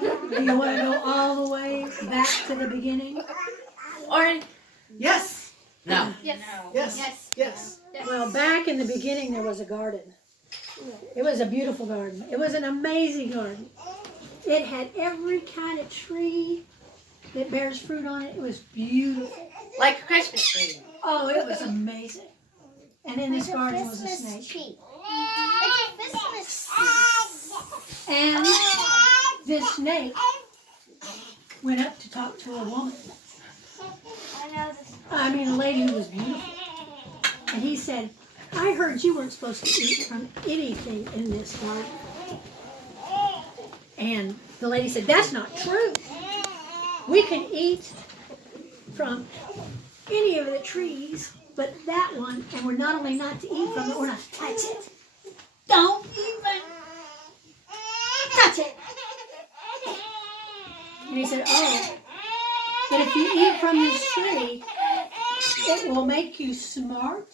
Do you want to go all the way back to the beginning? Or Yes. no. Yes. Yes. Yes. Yes. Well, back in the beginning, there was a garden. It was a beautiful garden. It was an amazing garden. It had every kind of tree that bears fruit on it. It was beautiful. Like a Christmas tree. Oh, it was amazing. And in this garden was a snake. Tree. Like a Christmas tree. And this snake went up to talk to a woman. I mean, a lady who was beautiful. And he said, I heard you weren't supposed to eat from anything in this garden. And the lady said, that's not true. We can eat from any of the trees, but that one, and we're not only not to eat from it, we're not to touch it. Don't even touch it. And he said, oh, but if you eat from this tree, it will make you smart.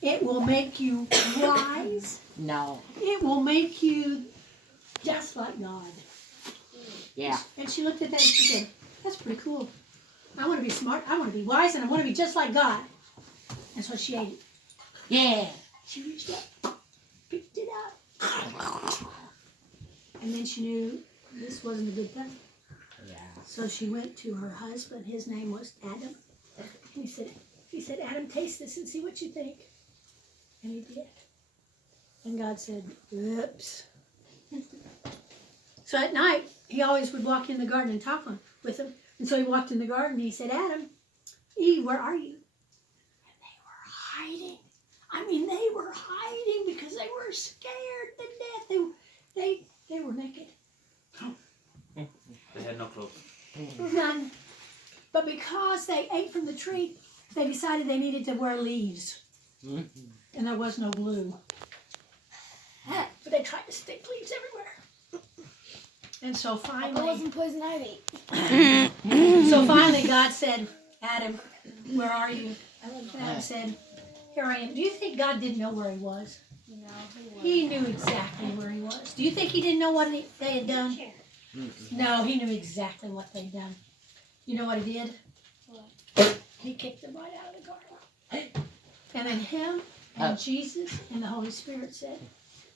It will make you wise. No. It will make you just like God. Yeah. And she looked at that and she said, that's pretty cool. I want to be smart, I want to be wise, and I want to be just like God. And so she ate it. Yeah. She reached up, picked it up. And then she knew this wasn't a good thing. Yeah. So she went to her husband. His name was Adam. He said, Adam, taste this and see what you think. And he did. And God said, oops. So at night, he always would walk in the garden and talk with him. And so he walked in the garden and he said, Adam, Eve, where are you? And they were hiding. I mean, they were hiding because they were scared to death. They were naked. They had no clothes. None. But because they ate from the tree, they decided they needed to wear leaves. And there was no glue. But they tried to stick leaves everywhere. And so finally, poison ivy. God said, Adam, where are you? And Adam said, here I am. Do you think God didn't know where he was? No, He knew exactly where he was. Do you think he didn't know what they had done? No, he knew exactly what they'd done. You know what he did? What? He kicked them right out of the garden. And then him and Jesus and the Holy Spirit said,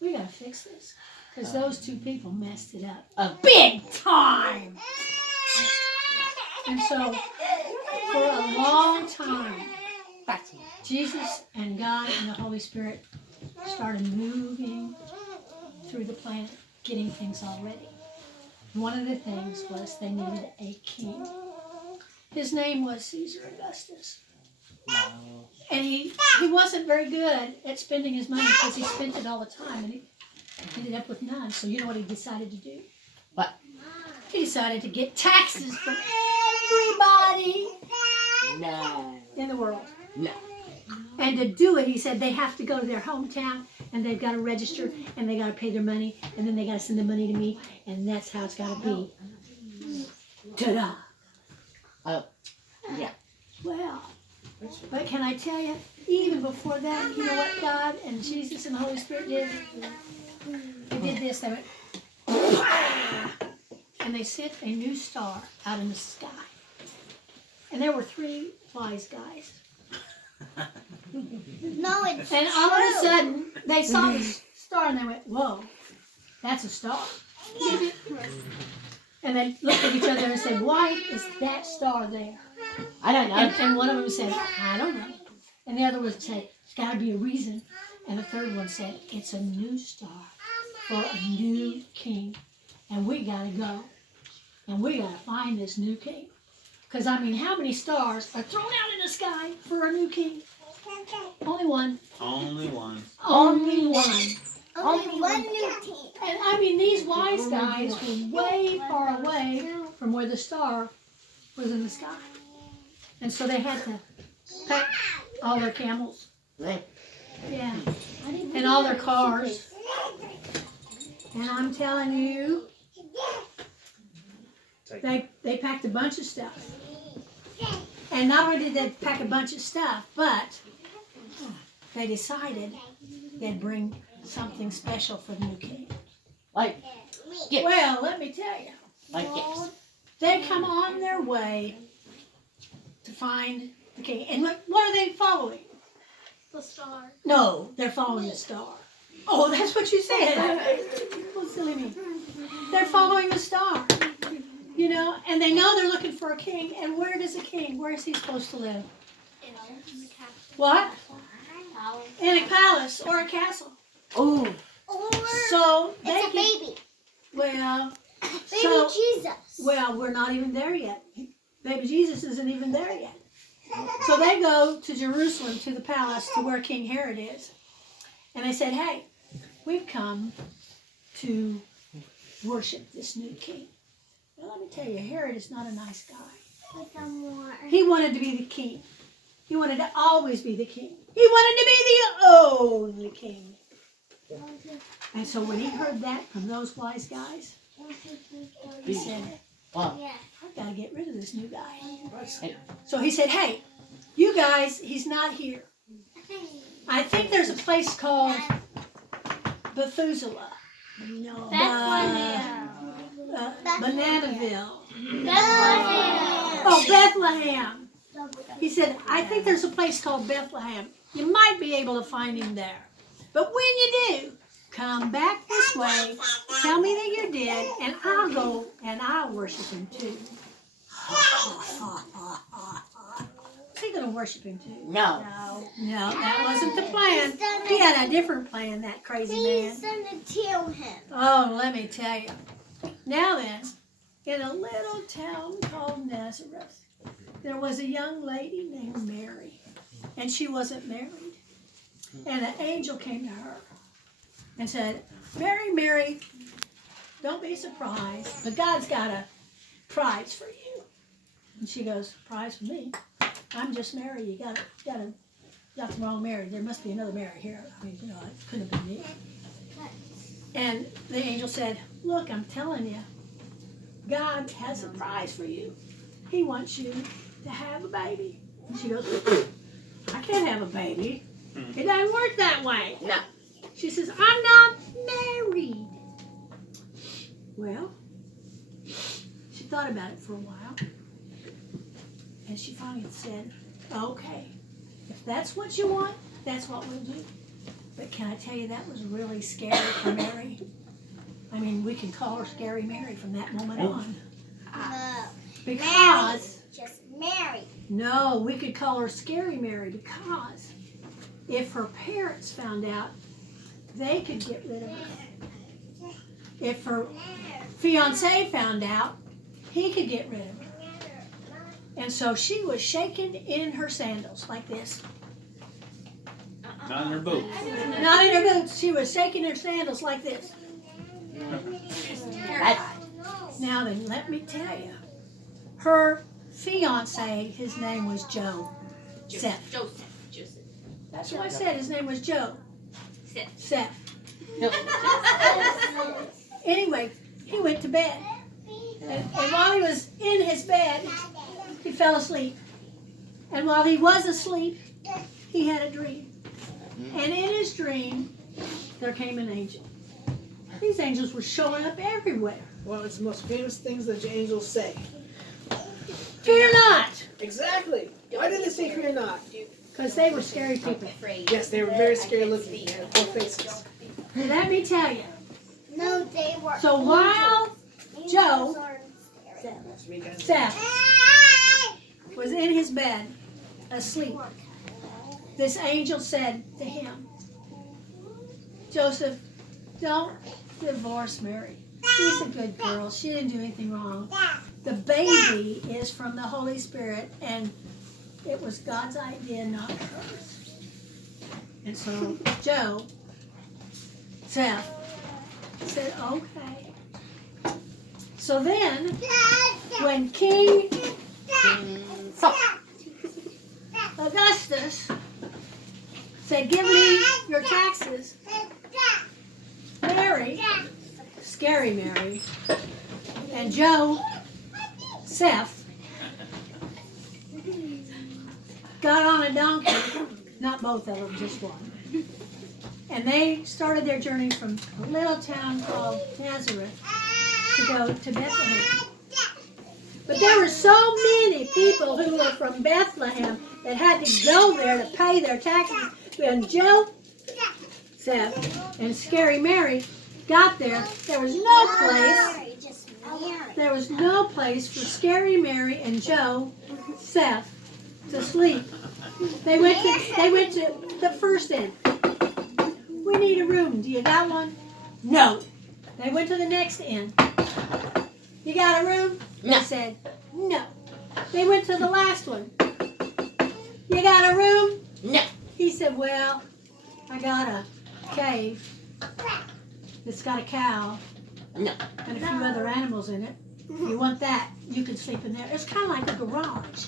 we got to fix this. Because those two people messed it up. Big time! And so, for a long time, Jesus and God and the Holy Spirit started moving through the planet, getting things all ready. One of the things was they needed a king. His name was Caesar Augustus. And he wasn't very good at spending his money because he spent it all the time and he ended up with none. So you know what he decided to do? What? He decided to get taxes from everybody No. in the world. No. And to do it, he said they have to go to their hometown and they've got to register and they got to pay their money and then they got to send the money to me and that's how it's got to be. Ta-da! Oh. Yeah. Well, but can I tell you, even before that, you know what God and Jesus and the Holy Spirit did? They did this. They went, and they sent a new star out in the sky. And there were 3 wise guys. No, it's And all of a sudden, they saw this star and they went, whoa, that's a star. And they looked at each other and said, why is that star there? I don't know. And one of them said, I don't know. And the other one said, it's got to be a reason. And the third one said, it's a new star for a new king. And we got to go. And we got to find this new king. Because, I mean, how many stars are thrown out in the sky for a new king? Only one. Only one. Only one. only one new team. And, I mean, these wise guys were way far away from where the star was in the sky. And so they had to pack all their camels. Yeah. And all their cars. And I'm telling you, they packed a bunch of stuff. And not only did they pack a bunch of stuff, but they decided they'd bring something special for the new king. Like, Gifts. Well, let me tell you. Like gifts. They come on their way to find the king. And what are they following? The star. No, they're following the star. Oh, that's what you said. What silly me. They're following the star. You know, and they know they're looking for a king. And where does a king, where is he supposed to live? In the castle. What? Palace. In a palace or a castle. Ooh. Or So they it's a can, baby. well, Baby so, Jesus. well, we're not even there yet. Baby Jesus isn't even there yet. So they go to Jerusalem, to the palace, to where King Herod is. And they said, hey, we've come to worship this new king. Well, let me tell you, Herod is not a nice guy. Like a more. He wanted to be the king. He wanted to always be the king. He wanted to be the only king. And so when he heard that from those wise guys, he said, Wow. Yeah. I've got to get rid of this new guy. So he said, hey, you guys, he's not here. I think there's a place called Methuselah. No. Bethlehem. Bananaville. Bethlehem. Oh, Bethlehem. He said, I think there's a place called Bethlehem. You might be able to find him there. But when you do, come back this way, tell me that you did, and I'll go and I'll worship him too. Is he going to worship him too? No. No, that wasn't the plan. He had a different plan, that crazy man. He's gonna kill him. Oh, let me tell you. Now then, in a little town called Nazareth, there was a young lady named Mary, and she wasn't married. And an angel came to her and said, Mary, Mary, don't be surprised, but God's got a prize for you. And she goes, prize for me? I'm just Mary. You got the wrong Mary. There must be another Mary here. I mean, you know, it couldn't have been me. And the angel said, look, I'm telling you, God has a prize for you. He wants you to have a baby. And she goes, I can't have a baby. It doesn't work that way. No. She says, I'm not married. Well, she thought about it for a while. And she finally said, okay, if that's what you want, that's what we'll do. But can I tell you, that was really scary for Mary. I mean, we can call her Scary Mary from that moment on. No. Because, Just Mary. no, we could call her Scary Mary because if her parents found out, they could get rid of her. If her fiancé found out, he could get rid of her. And so she was shaking in her sandals like this. Not in her boots. Not in her boots. She was shaking her sandals like this. Now then, let me tell you. Her fiancé, his name was Joe. Seth. Joseph. That's what I said. His name was Joe. Seth. Anyway, he went to bed. And while he was in his bed, he fell asleep. And while he was asleep, he had a dream. And in his dream, there came an angel. These angels were showing up everywhere. One of the most famous things that the angels say. Fear not! Exactly. Why did they say fear not? Because they were scary people. Yes, they were very scary looking. They had 4 faces. And let me tell you. No, they were. So while Joe, Seth, was in his bed, asleep, this angel said to him, Joseph, don't divorce Mary. She's a good girl. She didn't do anything wrong. The baby is from the Holy Spirit, and it was God's idea, not hers. And so Seth said, okay. So then, when King Augustus said, give me your taxes, Mary, Scary Mary, and Seth, got on a donkey, not both of them, just one. And they started their journey from a little town called Nazareth to go to Bethlehem. But there were so many people who were from Bethlehem that had to go there to pay their taxes. When Joseph and Scary Mary got there, there was no place. Mary, just Mary. There was no place for Scary Mary and Joseph to sleep. They went to the first inn. We need a room. Do you got one? No. They went to the next inn. You got a room? No. They said no. They went to the last one. You got a room? No. He said, well, I got a cave. It's got a cow. No. And a few other animals in it. If you want that, you can sleep in there. It's kind of like a garage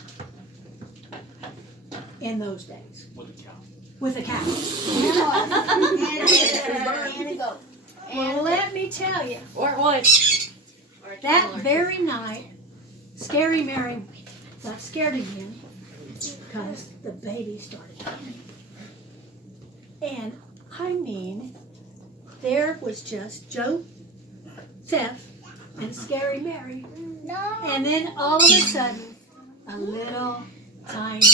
in those days. With a cow. With a cow. And a goat. Well, let me tell you, Or what? that very night, Scary Mary got scared again because the baby started coming. And I mean, there was just Joseph and Scary Mary. No. And then all of a sudden, a little tiny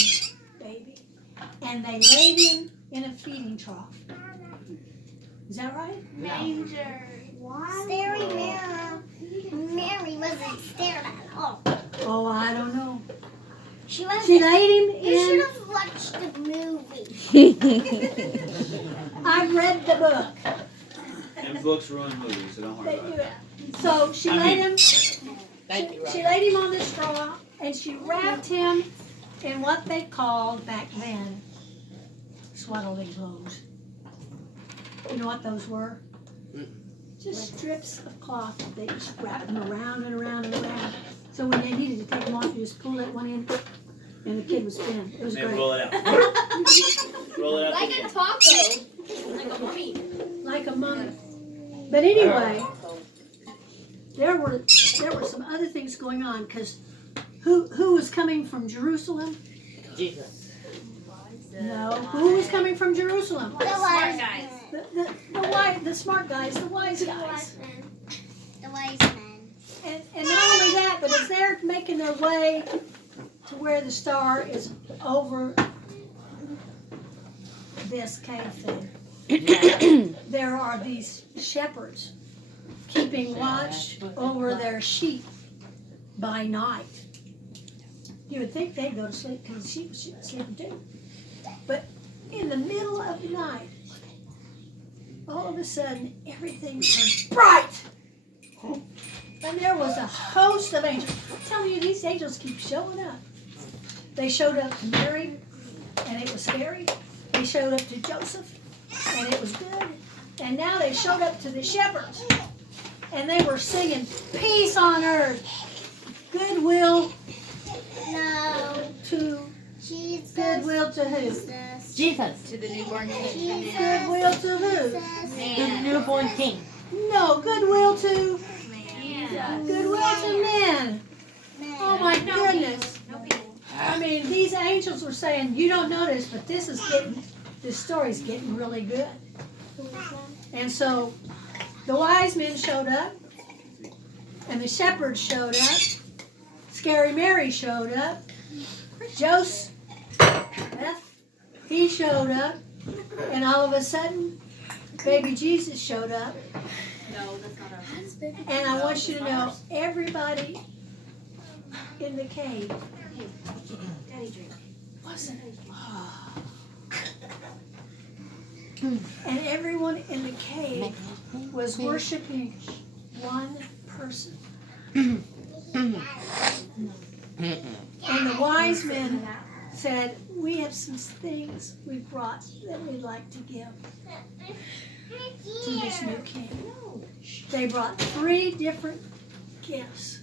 baby. And they laid him in a feeding trough. Is that right? Manger. Scary Mary wasn't scared at all. Oh, I don't know. She wasn't. She laid him You should in. have watched the movie. I've read the book. And books ruin movies, so don't worry They about do it. it. So she laid him. Thank you, She Robert. laid him on the straw and she wrapped him in what they called back then swaddling clothes. You know what those were? Just strips of cloth. They just wrapped them around and around and around. So when they needed to take them off, you just pull that one in, and the kid would spin. It was Then great. roll it out. Roll it out. Like again. a taco. Like a mummy. Like a mummy. But anyway, there were some other things going on because who was coming from Jerusalem? Jesus. No, who was coming from Jerusalem? The wise guys. The smart guys, the wise guys. The wise men. And not only that, but as they're making their way to where the star is over this cave thing, there are these shepherds keeping watch over their sheep by night. You would think they'd go to sleep because the sheep was sleeping too. But in the middle of the night, all of a sudden, everything turned bright. And there was a host of angels. I'm telling you, these angels keep showing up. They showed up to Mary, and it was scary. They showed up to Joseph, and it was good. And now they showed up to the shepherds, and they were singing, peace on earth, goodwill No. to, Jesus. goodwill to who? Jesus. Jesus. To the newborn king. Jesus. Goodwill to who? The newborn king. No, goodwill to, Man. goodwill to men. Oh my goodness. No people. I mean, these angels were saying, you don't notice, but this story's getting really good. And so the wise men showed up, and the shepherds showed up, Scary Mary showed up, Joseph, he showed up, and all of a sudden, baby Jesus showed up. No, that's not ours. And I want you to know, everybody in the cave Daddy drink. wasn't. And everyone in the cave was worshiping one person. And the wise men said, we have some things we brought that we'd like to give to this new king. They brought 3 different gifts.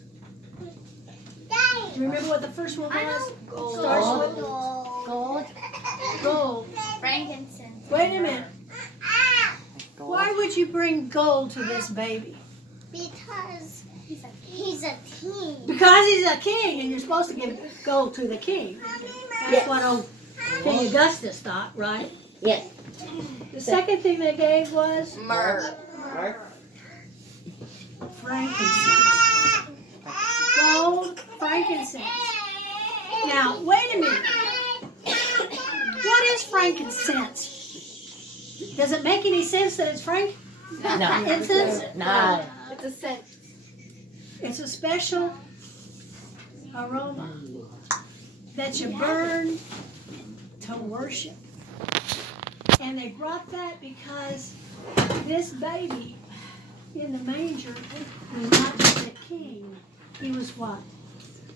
Do you remember what the first one was? Gold. Starts with Gold. gold. Frankincense. Wait a minute. Why would you bring gold to this baby? Because he's a king. Because he's a king, and you're supposed to give gold to the king. That's what old King Augustus thought, right? Yes. The second thing they gave was Myrrh. frankincense. Gold, frankincense. Now, wait a minute. What is frankincense? Does it make any sense that it's frank? No. Incense? No. It's a scent. It's a special aroma that you burn to worship. And they brought that because this baby in the manger was not just a king. He was what?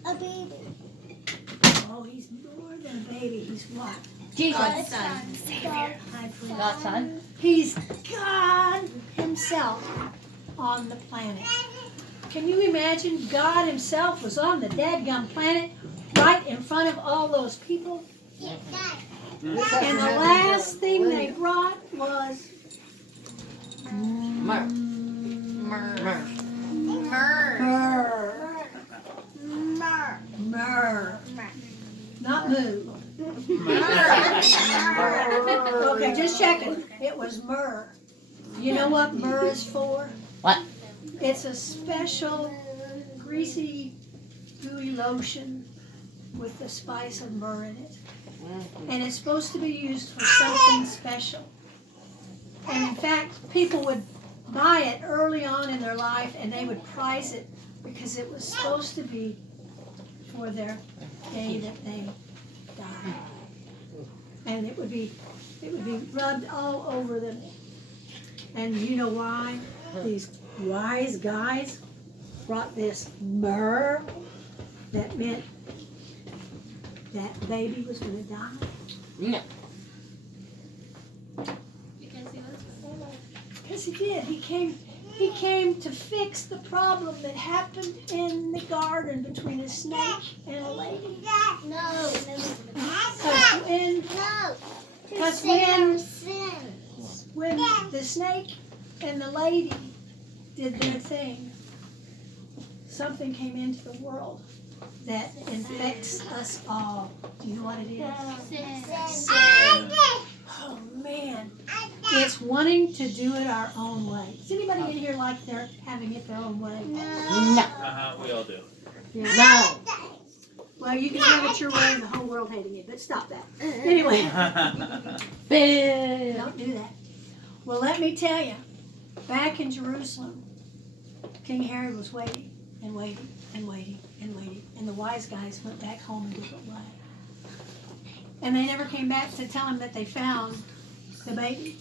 A baby. Oh, he's more than a baby. He's what? Jesus. God's son. High priest. God's son. He's God himself on the planet. Can you imagine God himself was on the dadgum planet right in front of all those people? And the last thing they brought was Myrrh. Myrrh. myrrh. Myrrh. Not moo. Okay, just checking. It was myrrh. You know what myrrh is for? What? It's a special greasy, gooey lotion with the spice of myrrh in it. And it's supposed to be used for something special. And in fact, people would buy it early on in their life and they would prize it because it was supposed to be for their day that they died. And it would be rubbed all over them. And you know why? These wise guys brought this myrrh that meant that baby was going to die. No. Because he was. Because he did. He came to fix the problem that happened in the garden between a snake and a lady. No. Because when the snake and the lady did their thing, something came into the world that infects us all. Do you know what it is? Oh man, it's wanting to do it our own way. Does anybody in here like they're having it their own way? No. We all do. No. Well, you can have it your way and the whole world hating it, but stop that. Anyway, Boo. don't do that. Well, let me tell you, back in Jerusalem, King Herod was waiting and waiting and waiting and waiting, and the wise guys went back home a different way. And they never came back to tell him that they found the baby.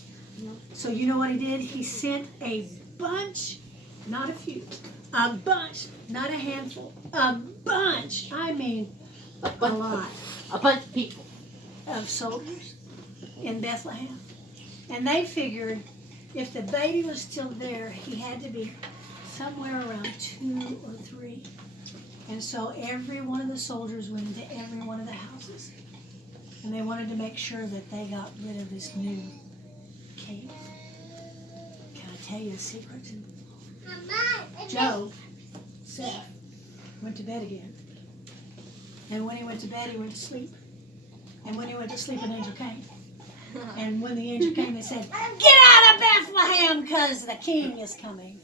So you know what he did? He sent a bunch, not a few, a bunch, not a handful, a bunch, I mean a lot A bunch of people. of soldiers in Bethlehem. And they figured if the baby was still there, he had to be somewhere around 2 or 3. And so every one of the soldiers went into every one of the houses. And they wanted to make sure that they got rid of this new king. Can I tell you a secret? Joe, Seth, went to bed again. And when he went to bed, he went to sleep. And when he went to sleep, an angel came. And when the angel came, they said, "Get out of Bethlehem, because the king is coming."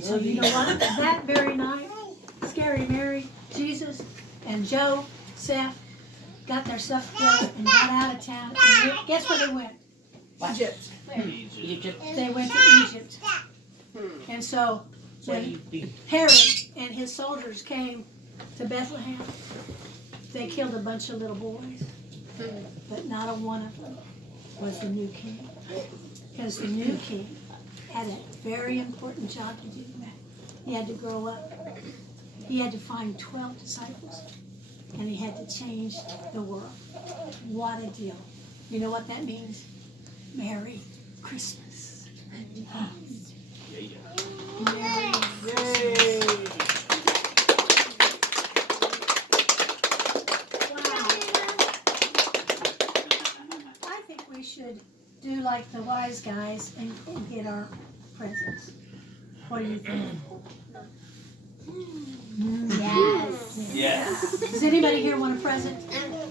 So you know what? That very night, Scary Mary, Jesus, and Joe, Seth, got their stuff together and got out of town. And guess where they went? Egypt. Egypt. They went to Egypt. And so when Herod and his soldiers came to Bethlehem, they killed a bunch of little boys. But not a one of them was the new king. Because the new king had a very important job to do. He had to grow up. He had to find 12 disciples. And he had to change the world. What a deal. You know what that means? Merry Christmas. Merry Yay. I think we should do like the wise guys and get our presents. What do you think? Yes. Yes. Does anybody here want a present?